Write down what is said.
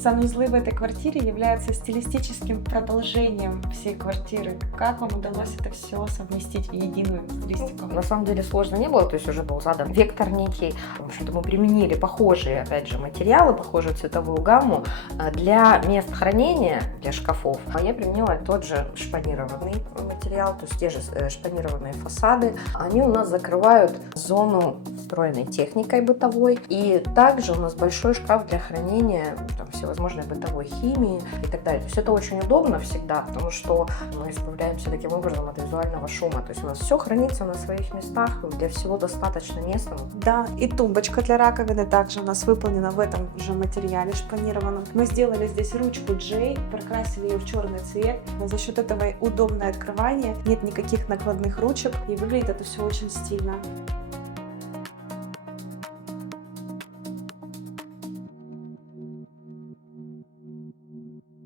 Санузлы в этой квартире являются стилистическим продолжением всей квартиры. Как вам удалось это все совместить в единую стилистику? На самом деле сложно не было, то есть уже был задан вектор некий. В общем-то, мы применили похожие, опять же, материалы, похожую цветовую гамму. Для мест хранения, для шкафов, я применила тот же шпанированный материал, то есть те же шпанированные фасады. Они у нас закрывают зону встроенной техникой бытовой. И также у нас большой шкаф для хранения там, всевозможной бытовой химии и так далее. То есть это очень удобно всегда, потому что мы избавляемся таким образом от визуального шума. То есть у нас все хранится на своих местах, для всего достаточно места. Да, и тумбочка для раковины также у нас выполнена в этом же материале шпанированном. Мы сделали здесь ручку J, прокрасили ее в черный цвет. За счет этого удобное открывание, нет никаких накладных ручек и выглядит это все очень стильно.